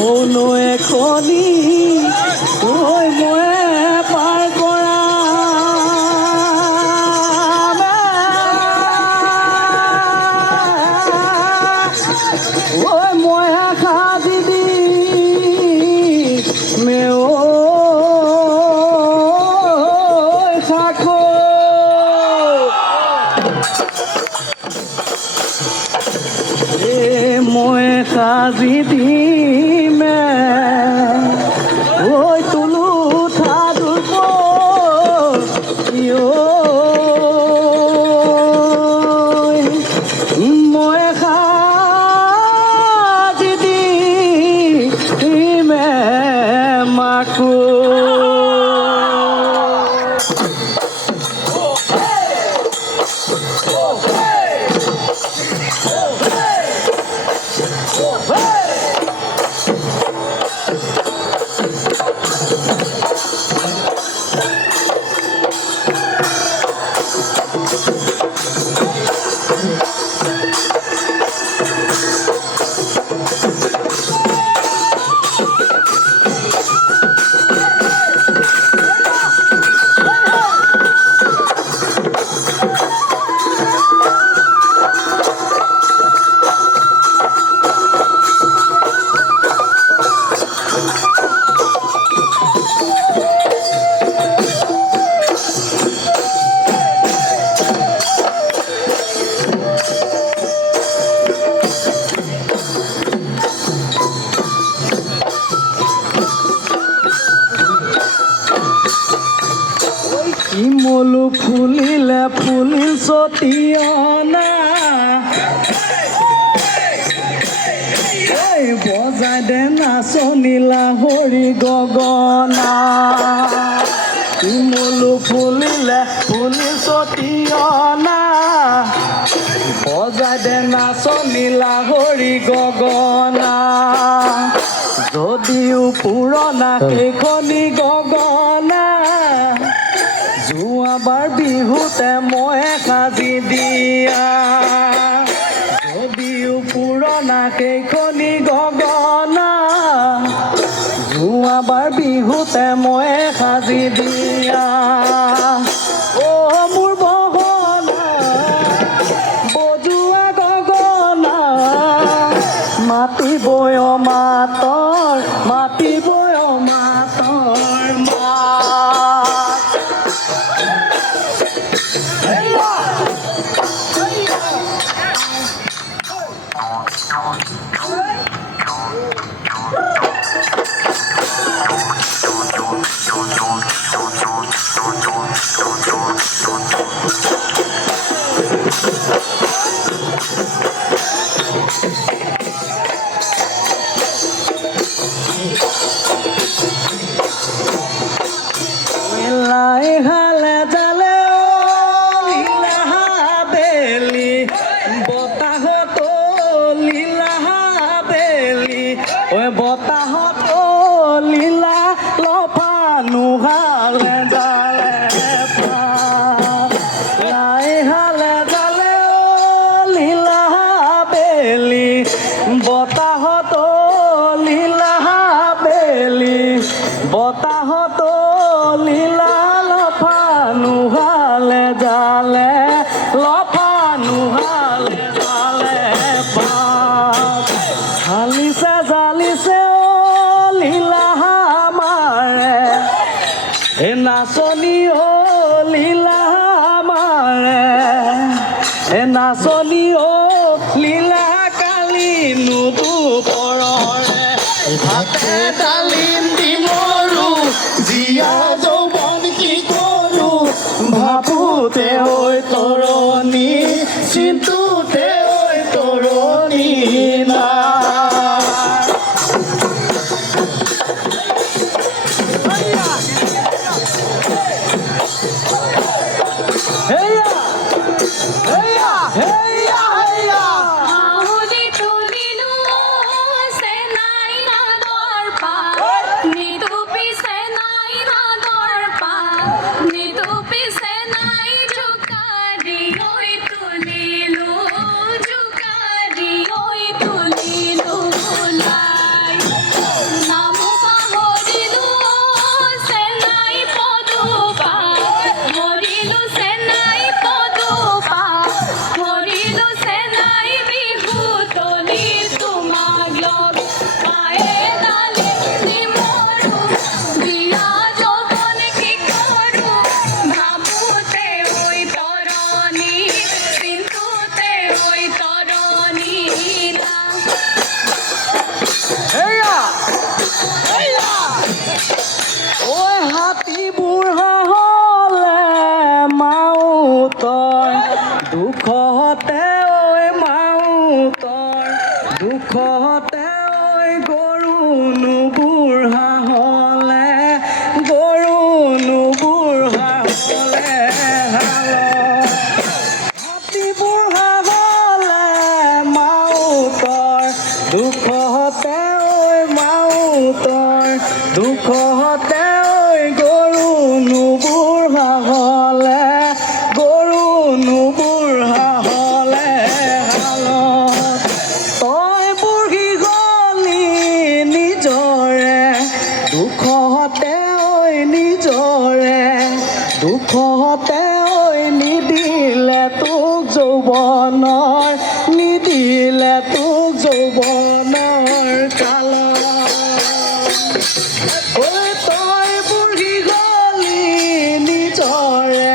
কোনো এখনি ঐ ময়ে পাৰ কৰা ঐ ময়ে সাজি দি মেও মই সাজি দিমে ঐ তুলু থাদুব মই সাজি দিমে মাকো ইমলু ফুলিলে ফুলিল সতিয়ানা বজাই দে নাচনীলা হৰি গগনা ইমলু ফুলিলে ফুলিল সতিয়ানা বজাই দে নাচনীলা হৰি গগনা যদিও পুৰণা সেইখনি গগনা যোৱাবাৰ বিহুতে মই সাজি দিয়া যদিও পুৰণা সেইখনি গগনা যোৱাবাৰ বিহুতে মই সাজি দিয়া মোৰ গগনা বজোৱা গগনা মাতিবই মাতৰ মাতিবই মাতৰ মাত হালে জালে লীলা বেলি বতাহত লীলা বেলি বতাহত লীলা লফানো হালে জালে হালে জালে লীলা বেলি বতাহত লীলা বেলি বতাহত লীলা লফানো হালে জালে লফানো হালে জালে হালিছে জালিছে লীলা মাৰে নাচনী লীলা মাৰে নাচনী লীলা কালি নুদুপৰৰে ভাতে ডালিম দিমৰু জীয়া যৌৱন কি কৰো ভাবোতে ঐ তৰণী চিন্তুতে ঐ তৰণী না তুলিলো সে নাই না দৰপা দুখতে ঐ মাউতৰ দুখতে ঐ গৰু নুবুঢ়া হ'লে গৰু নুবুঢ়া হ'লে হাতী বুঢ়া হ'লে মাউতৰ দুখতে ঐ মাউতৰ দুখতে ঐ গৰু নুবুঢ়া হ'লে গৰু নুবুঢ়া হ'লে তই বুঢ়ী গলি নিজৰে দুখতে ঐ নিজৰে দুখতে ঐ নিদিলে তোক যৌৱনৰ নিদিলে তোক যৌৱনৰ কাল তই বুঢ়ী গলি নিজৰে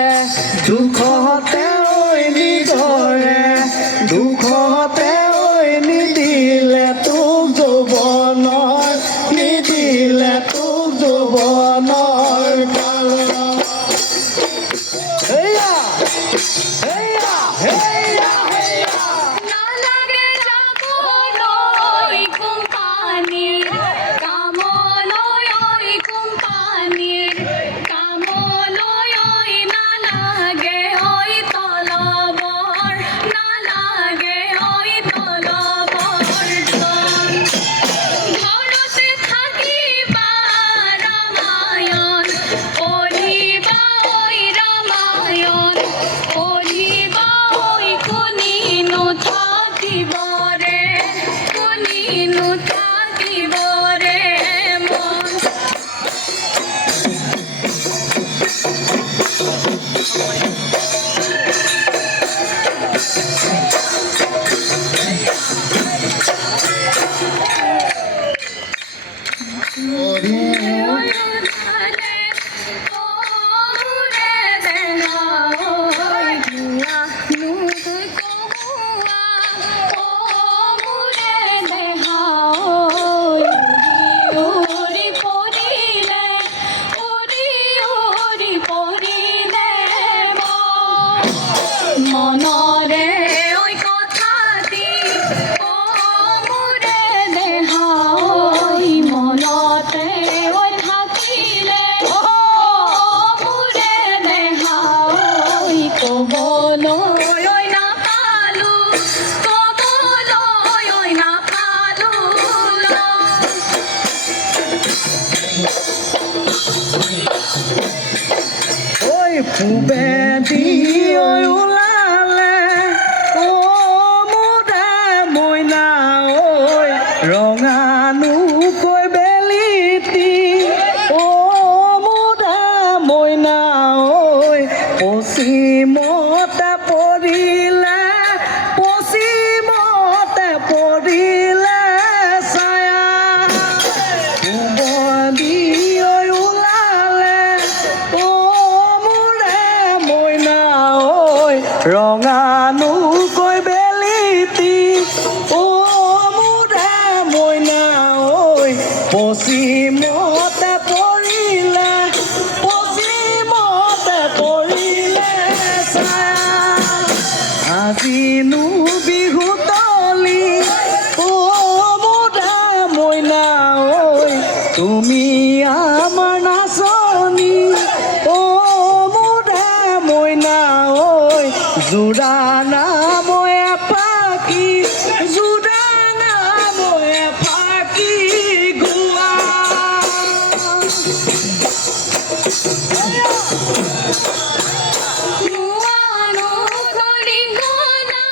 দুখতে ঐ নিজৰে দুখতে ঐ নিদিলে তোক যৌৱনৰ নিদিলে তোক যৌৱনৰ কাল হেয়া হেয়া হেয়া হেয়া নালাগে যাবলৈ কোম্পানীৰ কামলৈ কোম্পানীৰ কামলৈ নালাগে তলবৰ নালাগে তলবৰ ঘৰতে থাকিবা ৰামায়ণ পঢ়িবা ৰামায়ণ পঢ়িবা কোনিনো থাকিবৰে কোনিনো থাকিবৰে মন মনৰে ঐ কথাটি মোৰে দেহাই মনতে ঐ থাকিলে মোৰে দেহাই ক'বলৈ নাপালো ক'বলৈ নাপালো ঐ পূবেদি ঐ ওলালে ও মুদা মইনা ঐ ৰঙানুকৈ বেলিটি ও মুদা মইনা ঐ পশ্চিমতে পৰিলে পশ্চিমতে পৰিলে ছায়া পূবদি ঐ ওলালে ও মোৰে মইনা ঐ ৰঙানুকৈ বেলিটি ও মোৰে মইনা ঐ পশ্চিমতে পৰিলে পশ্চিমতে পৰিলে ছায়া আজিনো বিহুতলি ও মোৰে মইনা ঐ তুমি আমাৰ নাচনী ও মোৰে মইনা ঐ যোৰা নাময়ে পাকি যোৰা নাময়ে ফাকি গোৱা মুৱানো ধৰি গনা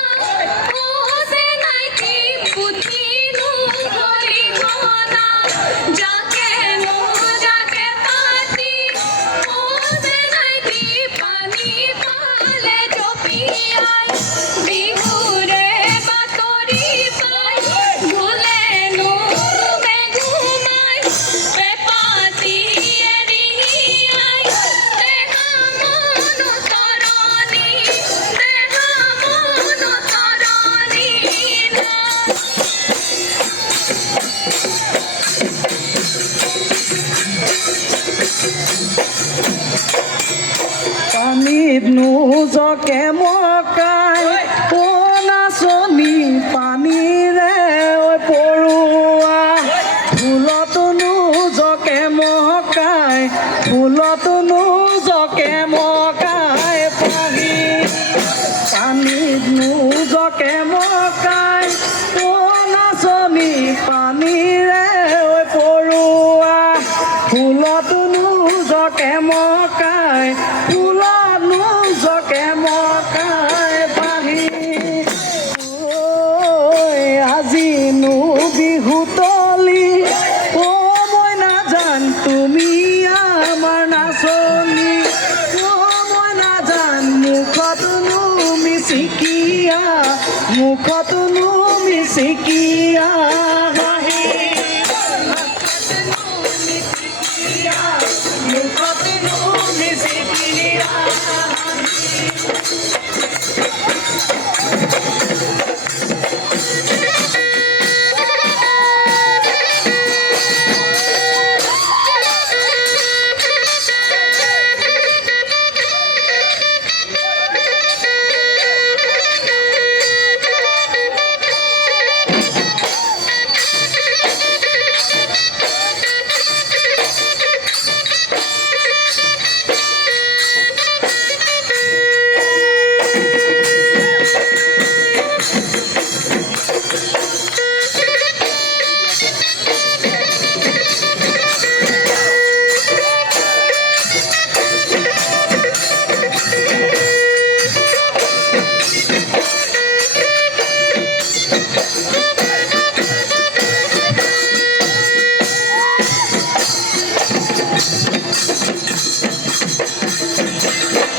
ওছে নাইকি পুতিনো ধৰি গনা যাকে পাতি ওছে নাইকি পানী পালে জপিয়াই বিহুৰে বাতৰি নিজকে মকাই ও নাচনী পানীৰে ঐ পৰুৱা ফুলত নিজকে মকাই ফুলত নিজকে মকাই বাঢ়ি আজিনো বিহুতলি ও মই নাজান তুমি আমাৰ নাচনী ও মই নাজান মুখতনো মিচিকিয়া মুখতনো মিচিকিয়া হাঁহি মুখতনো মিচিকিয়া হাঁহি